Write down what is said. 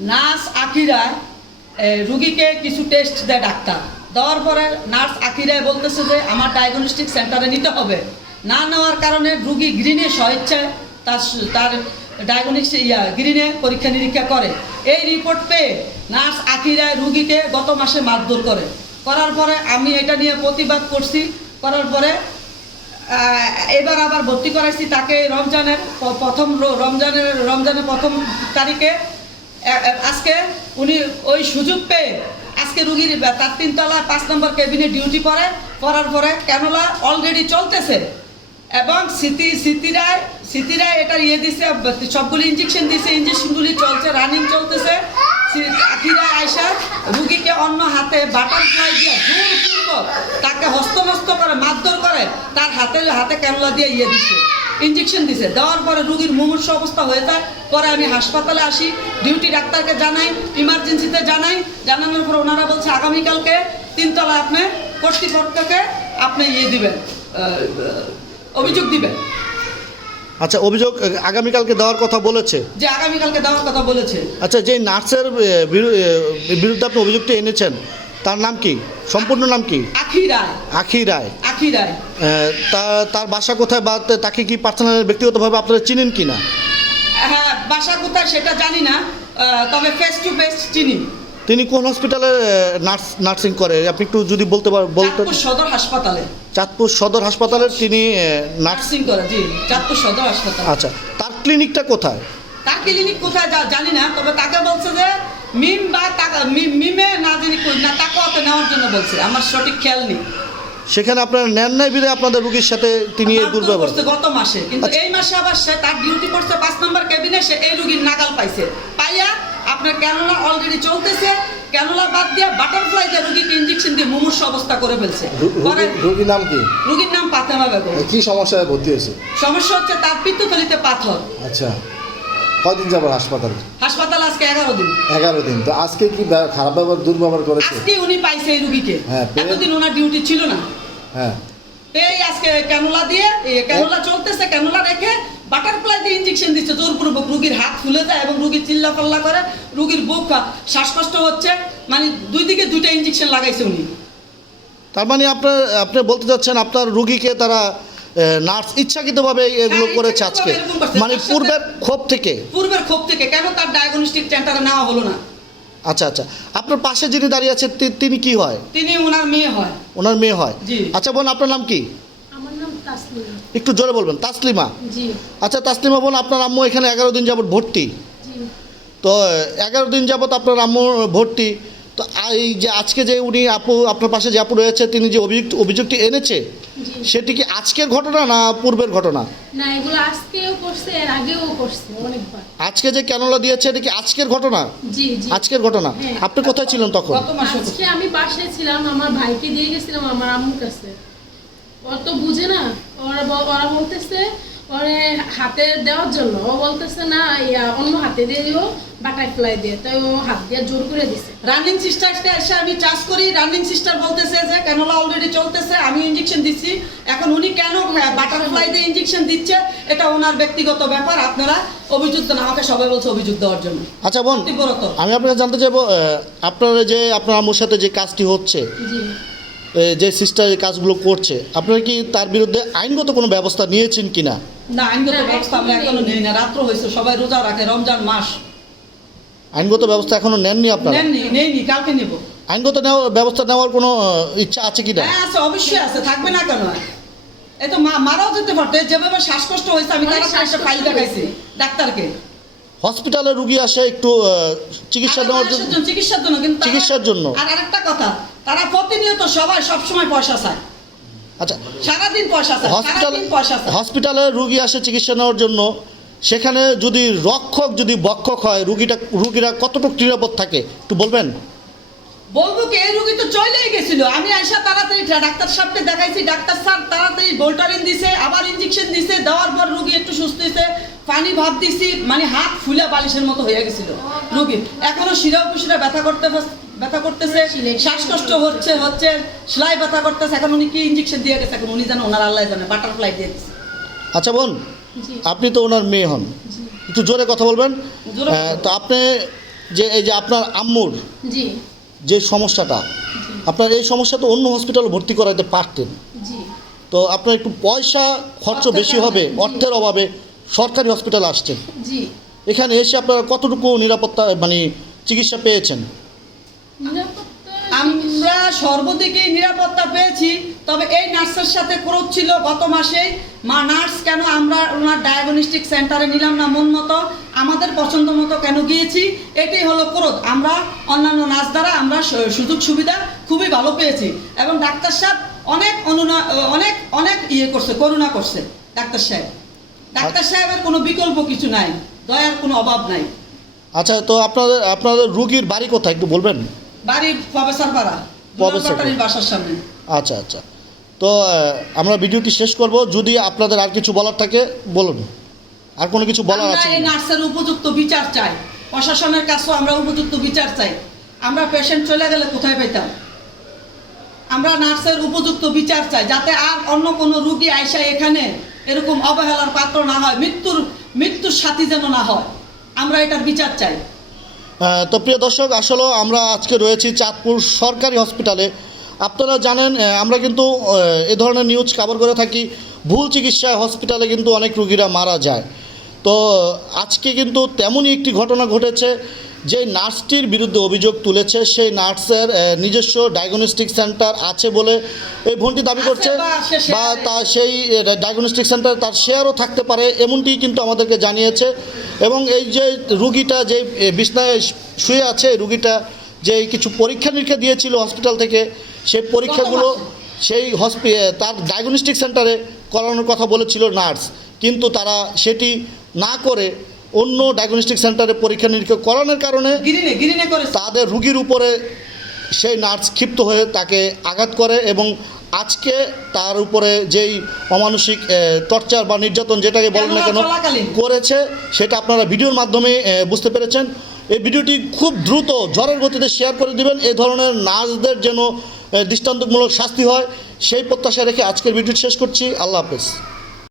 Nurse এ, রুগীকে কিছু test দেয় ডাক্তার। দেওয়ার পরে নার্স আখিরায় বলতেছে যে আমার ডায়াগনস্টিক সেন্টারে নিতে হবে। না নেওয়ার কারণে রুগী গ্রিনে স্বেচ্ছায় তার তার ডায়াগনস্টিক ইয়া গ্রিনে পরীক্ষা নিরীক্ষা করে। এই রিপোর্ট পেয়ে নার্স আখিরায় রুগীকে গত মাসে মারধর করে। করার পরে আমি এটা নিয়ে প্রতিবাদ করছি। করার পরে এবার আবার ভর্তি করাইছি তাকে রমজানের প্রথম রমজানের রমজানের প্রথম তারিখে। আজকে উনি ওই সুযোগ পেয়ে আজকে রুগীর তার তিনতলা পাঁচ নম্বর কেবিনে ডিউটি করে, করার পরে ক্যানোলা অলরেডি চলতেছে। এবং স্মৃতি স্মৃতিরায় স্মৃতিরায় এটা ইয়ে দিছে, সবগুলি ইঞ্জেকশন দিছে ইঞ্জেকশনগুলি চলছে রানিং চলতেছে। আখিরা আয়সা রুগীকে অন্য হাতে বাটারফ্লাই দিয়ে জোরপূর্বক তাকে হস্তমস্ত করে, মারধর করে, তার হাতে হাতে ক্যানোলা দিয়ে ইয়ে দিচ্ছে ইঞ্জেকশন দিছে। দেওয়ার পরে রুগীর মুমূর্ষ অবস্থা হয়ে যায়। পরে আমি হাসপাতালে আসি। ডিউটি ডাক্তারকে জানাই ইমার্জেন্সিতে জানাই। জানানোর পর ওনারা বলছে আগামীকালকে তিনতলা আপনি কর্তৃপক্ষকে আপনি ইয়ে দিবেন অভিযোগ দিবেন। আচ্ছা অভিযোগ আগামীকালকে দেওয়ার কথা বলেছে? যে আগামীকালকে দেওয়ার কথা বলেছে। আচ্ছা যে নার্সের বিরুদ্ধে আপনি অভিযোগটি এনেছেন তার নাম কি? সম্পূর্ণ নাম কি? আখি রায়। আখি রায়। আখি রায়। তার বাসা কোথায় বা তাকে কি পার্সোনাল ব্যক্তিগতভাবে আপনারা চিনেন কি না হ্যাঁ বাসা কোথায় সেটা জানি না তবে ফেস টু ফেস চিনি। তিনি কোন হসপিটালে নার্স নার্সিং করে? আপনি একটু যদি বলতে পার বলতে সদর হাসপাতালে। চাঁদপুর সদর হাসপাতালের তিনি নার্সিং করে জি চাঁদপুর সদর হাসপাতাল। আচ্ছা তার ক্লিনিকটা কোথায়? তার ক্লিনিক কোথায় জানি না তবে তাকে বলছে যে মিম বা মিমে না জানি না তাকে নেওয়ার জন্য বলছে আমার সঠিক খেয়াল নেই। সেখানে আপনারা নেন নাই বিরে আপনাদের রুগীর সাথে তিনি এই দুর্ব্যবহার করছে গত মাসে কিন্তু আচ্ছা। এই মাসে আবার সে তার ডিউটি করছে পাঁচ নম্বর কেবিনে সে এই রুগীর নাগাল পাইছে। পাইয়া আপনার ক্যানোলা অলরেডি চলতেছে ক্যানোলা বাদ দিয়ে বাটারফ্লাই দিয়ে রুগীকে ইঞ্জেকশন দিয়ে মুমূর্ষ অবস্থা করে ফেলছে। রুগীর নাম কি? রুগীর নাম পাতেমা বেগম। কি সমস্যায় ভর্তি হয়েছে? সমস্যা হচ্ছে তার পিত্তথলিতে পাথর। আচ্ছা। কদিন যাবার হাসপাতাল? হাসপাতাল আজকে এগারো দিন। এগারো দিন। তো আজকে কি খারাপ ব্যবহার দুর্ব্যবহার করেছে? আজকে উনি পাইছে এই রুগীকে। হ্যাঁ, এতদিন ওনার ডিউটি ছিল না। হ্যাঁ। এই আজকে ক্যানোলা দিয়ে ক্যানোলা চলতেছে ক্যানোলা রেখে বাটারফ্লাই দিয়ে ইঞ্জেকশন দিচ্ছে। জোরপূর্বক রুগীর হাত ফুলে যায় এবং রুগীর চিল্লা পাল্লা করে রুগীর বুক শ্বাসকষ্ট হচ্ছে। মানে দুই দিকে দুইটা ইঞ্জেকশন লাগাইছে উনি। তার মানে আপনার আপনি বলতে চাচ্ছেন আপনার রুগীকে তারা নার্স ইচ্ছাকৃতভাবে এগুলো হ্যাঁ, করেছে আজকে। মানে পূর্বের ক্ষোভ থেকে। পূর্বের ক্ষোভ থেকে। কেন তার ডায়াগনস্টিক সেন্টারে নেওয়া হলো না? আচ্ছা আচ্ছা। আপনার পাশে যিনি দাঁড়িয়ে আছেন তিনি কি হয়? তিনি ওনার মেয়ে হয়। ওনার মেয়ে হয়। আচ্ছা বোন আপনার নাম কি? আমার নাম তাসলিমা। একটু জোরে বলবেন তাসলিমা? আচ্ছা তাসলিমা বোন আপনার আম্মু এখানে এগারো দিন যাবত ভর্তি। তো এগারো দিন যাবত আপনার আম্মু ভর্তি। তো এই যে আজকে যে উনি আপু আপনার পাশে যে আপু রয়েছে তিনি যে অভিযোগ অভিযোগটি এনেছে সেটি কি আজকের ঘটনা না পূর্বের ঘটনা? না এগুলো আজকেও করছে এর আগেও করছে অনেকবার। আজকে যে ক্যানোলা দিয়েছে এটা কি আজকের ঘটনা? জি জি। আজকের ঘটনা? হ্যাঁ। আপনি কোথায় ছিলেন তখন? গত আজকে আমি বাসায় ছিলাম আমার ভাইকে দিয়ে গেছিলাম আমার আম্মুর কাছে। ওরা তো বুঝে না ওরা বলতেছে ওরে হাতে দেওয়ার জন্য ও বলতেছে না ইয়া অন্য হাতে দিয়ে দিও বাটারফ্লাই দিয়ে। তো ও হাত দিয়ে জোর করে দিছে। রানিং সিস্টারকে এসে আমি চার্জ করি রানিং সিস্টার বলতেছে যে ক্যানোলা অলরেডি চলতেছে আমি ইঞ্জেকশন দিচ্ছি এখন উনি কেন বাটারফ্লাই দিয়ে ইঞ্জেকশন দিচ্ছে এটা ওনার ব্যক্তিগত ব্যাপার। আপনারা অভিযোগ দেন আমাকে সবাই বলছে অভিযোগ দেওয়ার জন্য। আচ্ছা বোন আমি আপনাকে জানতে চাইব আপনার যে আপনার আম্মুর সাথে যে কাজটি হচ্ছে যে সিস্টার এই কাজগুলো করছে আপনারা কি তার বিরুদ্ধে আইনগত কোনো ব্যবস্থা নিয়েছেন কি না না আইনগত ব্যবস্থা আমরা এখনও এখনও নেই। নেই না রাত্র হয়েছে সবাই রোজা রাখে রমজান মাস। আইনগত ব্যবস্থা এখনও নেননি আপনারা? নেননি নেইনি কালকে নেব। আইনগত ব্যবস্থা নেওয়ার কোনো ইচ্ছা আছে কি না? হ্যাঁ আছে অবশ্যই আছে থাকবে না কেন? এই তো মা- মারাও যেতে পারতো যেভাবে শ্বাসকষ্ট হয়েছে আমি তারা শ্বাসকষ্ট ফাইল দেখাইছি ডাক্তারকে। হসপিটালে রুগী আসে একটু চিকিৎসা নেওয়ার জন্য জন্য, চিকিৎসার জন্য কিন্তু চিকিৎসার জন্য। আর আরেকটা কথা তারা প্রতিনিয়ত সবাই সবসময় পয়সা চায়। আচ্ছা। সারাদিন পয়সা হসপিটাল রুগী আসে চিকিৎসা নেওয়ার জন্য সেখানে যদি রক্ষক যদি বক্ষক হয় রুগীটা রুগীরা কতটুকু নিরাপদ থাকে? একটু বলবেন? বলব কি এই রুগী তো চলেই গেছিল। আমি আইসা তাড়াতাড়ি ডাক্তার সাহেবকে দেখাইছি। ডাক্তার স্যার তাড়াতাড়ি বোল্টারিন দিছে আবার ইঞ্জেকশন দিছে। দেওয়ার পর রুগী একটু সুস্থ হয়েছে পানি ভাব দিছি মানে হাত ফুলে বালিশের মতো হয়ে গেছিল রুগী এখনও শিরা উপশিরা ব্যথা করতে ব্যথা করতেছে শ্বাসকষ্ট হচ্ছে হচ্ছে সেলাই ব্যথা করতেছে। এখন উনি কি ইঞ্জেকশন দিয়ে গেছে? এখন উনি জানে ওনার আল্লাহ জানে বাটারফ্লাই দিয়ে দিচ্ছে আচ্ছা বোন আপনি তো ওনার মেয়ে হন। একটু জোরে কথা বলবেন? তো আপনি যে এই যে আপনার আম্মুর যে সমস্যাটা আপনার এই সমস্যা তো অন্য হসপিটালে ভর্তি করাইতে পারতেন। তো আপনার একটু পয়সা খরচ বেশি হবে অর্থের অভাবে সরকারি হসপিটালে আসছেন। এখানে এসে আপনারা কতটুকু নিরাপত্তা মানে চিকিৎসা পেয়েছেন? আমরা সর্বদিকে নিরাপত্তা পেয়েছি তবে এই নার্সের সাথে ক্রোধ ছিল গত মাসেই মা নার্স কেন আমরা ওনার ডায়াগনস্টিক সেন্টারে নিলাম না মন মতো? আমাদের পছন্দ মতো কেন গিয়েছি? এটাই হলো ক্রোধ। আমরা অন্যান্য নার্স দ্বারা আমরা সুযোগ সুবিধা খুবই ভালো পেয়েছি। এবং ডাক্তার সাহেব অনেক অনুনা অনেক অনেক ইয়ে করছে করুণা করছে ডাক্তার সাহেব। ডাক্তার সাহেবের কোনো বিকল্প কিছু নাই দয়ার কোনো অভাব নাই। আচ্ছা তো আপনাদের আপনাদের রুগীর বাড়ি কোথায় একটু বলবেন? বাড়ি প্রফেসর পাড়া। বাসার সামনে। আচ্ছা আচ্ছা। তো আমরা ভিডিওটি শেষ করব। যদি আপনাদের আর কিছু বলার থাকে বলুন। আর কোনো কিছু বলার আছে এই নার্সের উপযুক্ত বিচার চাই। প্রশাসনের কাছেও আমরা উপযুক্ত বিচার চাই। আমরা পেশেন্ট চলে গেলে কোথায় পেতাম? আমরা নার্সের উপযুক্ত বিচার চাই যাতে আর অন্য কোনো রুগী আইসা এখানে এরকম অবহেলার পাত্র না হয় মৃত্যুর মৃত্যুর সাথী যেন না হয়। আমরা এটার বিচার চাই। তো প্রিয় দর্শক, আসলে আমরা আজকে রয়েছি চাঁদপুর সরকারি হসপিটালে আপনারা জানেন আমরা কিন্তু এ ধরনের নিউজ কভার করে থাকি। ভুল চিকিৎসায় হসপিটালে কিন্তু অনেক রুগীরা মারা যায়। তো আজকে কিন্তু তেমনই একটি ঘটনা ঘটেছে। যে নার্সটির বিরুদ্ধে অভিযোগ তুলেছে সেই নার্সের নিজস্ব ডায়াগনস্টিক সেন্টার আছে বলে এই বোনটি দাবি করছে বা তা সেই ডায়াগনস্টিক সেন্টার তার শেয়ারও থাকতে পারে এমনটি কিন্তু আমাদেরকে জানিয়েছে। এবং এই যে রুগীটা যে বিছনায় শুয়ে আছে রুগীটা যে কিছু পরীক্ষা নিরীক্ষা দিয়েছিল হসপিটাল থেকে সেই পরীক্ষাগুলো সেই হসপি তার ডায়াগনস্টিক সেন্টারে করানোর কথা বলেছিল নার্স। কিন্তু তারা সেটি না করে অন্য ডায়াগনস্টিক সেন্টারে পরীক্ষা নিরীক্ষা করানোর কারণে তাদের রুগীর উপরে সেই নার্স ক্ষিপ্ত হয়ে তাকে আঘাত করে এবং আজকে তার উপরে যেই অমানসিক টর্চার বা নির্যাতন যেটাকে বলেন না কেন করেছে সেটা আপনারা ভিডিওর মাধ্যমে বুঝতে পেরেছেন। এই ভিডিওটি খুব দ্রুত ঝড়ের গতিতে শেয়ার করে দিবেন। এই ধরনের নার্সদের যেন দৃষ্টান্তমূলক শাস্তি হয় সেই প্রত্যাশা রেখে আজকের ভিডিও শেষ করছি। আল্লাহ হাফেজ।